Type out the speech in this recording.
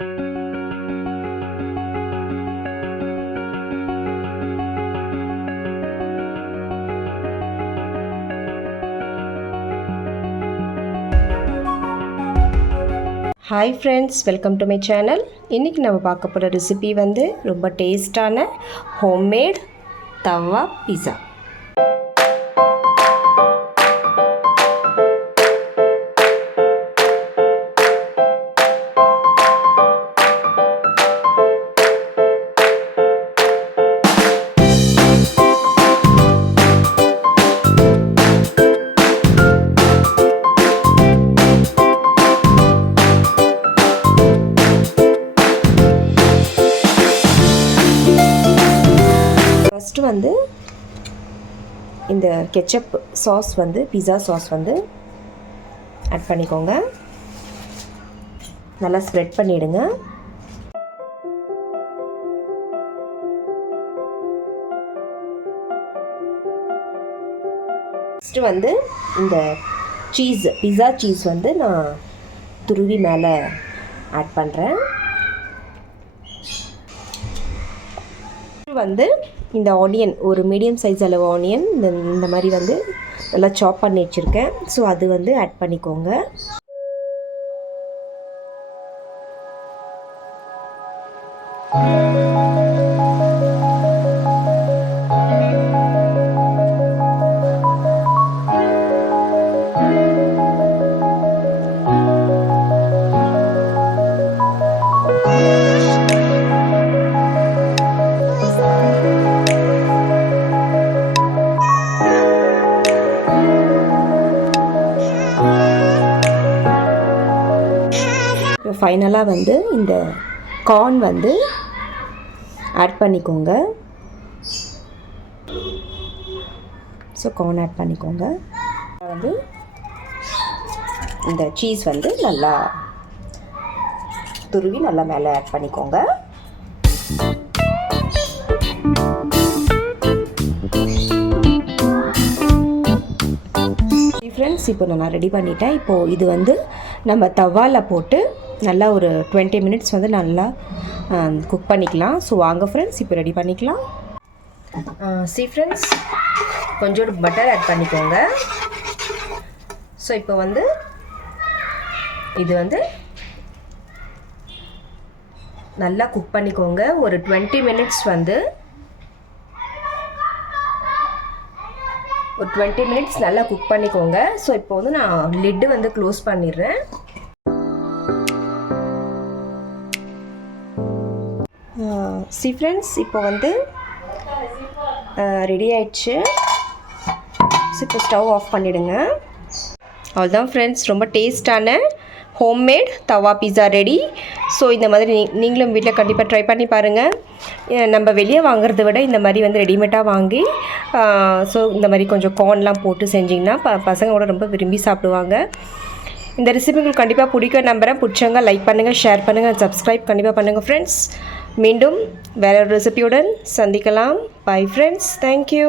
Hi friends, welcome to my channel. இன்றைக்கி நம்ம பார்க்க போகிற ரெசிபி வந்து ரொம்ப டேஸ்டான ஹோம்மேட் தவா பீஸா. ஃபஸ்ட்டு வந்து இந்த கெச்சப் சாஸ் வந்து பீஸா சாஸ் வந்து ஆட் பண்ணிக்கோங்க. நல்லா ஸ்ப்ரெட் பண்ணிவிடுங்க. ஃபஸ்ட்டு வந்து இந்த பீஸா சீஸ் வந்து நான் துருவி மேலே ஆட் பண்ணுறேன். வந்து இந்த ஆனியன், ஒரு மீடியம் சைஸ் அளவு ஆனியன் இந்த மாதிரி வந்து நல்லா சாப் பண்ணி வச்சுருக்கேன். ஸோ அது வந்து ஆட் பண்ணிக்கோங்க. ஃபைனலாக வந்து இந்த கார்ன் வந்து ஆட் பண்ணிக்கோங்க. ஸோ கார்ன் ஆட் பண்ணிக்கோங்க. வந்து இந்த சீஸ் வந்து நல்லா துருவி நல்லா மேலே ஆட் பண்ணிக்கோங்க. ஃப்ரெண்ட்ஸ், இப்போ நான் ரெடி பண்ணிட்டேன். இப்போது இது வந்து நம்ம தவாவில் போட்டு நல்லா ஒரு 20 மினிட்ஸ் வந்து நல்லா குக் பண்ணிக்கலாம். ஸோ வாங்க ஃப்ரெண்ட்ஸ், இப்போ ரெடி பண்ணிக்கலாம். ஃப்ரெண்ட்ஸ், கொஞ்சோண்டு பட்டர் ஆட் பண்ணிக்கோங்க. ஸோ இப்போ வந்து இது வந்து நல்லா குக் பண்ணிக்கோங்க. ஒரு 20 மினிட்ஸ் வந்து ஒரு 20 மினிட்ஸ் நல்லா குக் பண்ணிக்கோங்க. ஸோ இப்போ வந்து நான் லிட்டு வந்து க்ளோஸ் பண்ணிடுறேன். ஃப்ரெண்ட்ஸ், இப்போ வந்து ரெடி ஆயிடுச்சு. ஸோ இப்போ ஸ்டவ் ஆஃப் பண்ணிவிடுங்க. அவ்வளோதான் ஃப்ரெண்ட்ஸ், ரொம்ப டேஸ்டான ஹோம்மேட் தவா பீஸா ரெடி. ஸோ இந்த மாதிரி நீங்களும் வீட்டில் கண்டிப்பாக ட்ரை பண்ணி பாருங்கள். நம்ம வெளியே வாங்குறத விட இந்த மாதிரி வந்து ரெடிமேடாக வாங்கி ஸோ இந்த மாதிரி கொஞ்சம் கார்ன்லாம் போட்டு செஞ்சிங்கன்னா பசங்க கூட ரொம்ப விரும்பி சாப்பிடுவாங்க. இந்த ரெசிபி உங்களுக்கு கண்டிப்பாக பிடிக்கும் நம்புகிறேன். பிடிச்சவங்க லைக் பண்ணுங்கள், ஷேர் பண்ணுங்கள், சப்ஸ்கிரைப் கண்டிப்பாக பண்ணுங்கள் ஃப்ரெண்ட்ஸ். மீண்டும் வேற ஒரு ரெசிபியுடன் சந்திக்கலாம். Bye friends, thank you.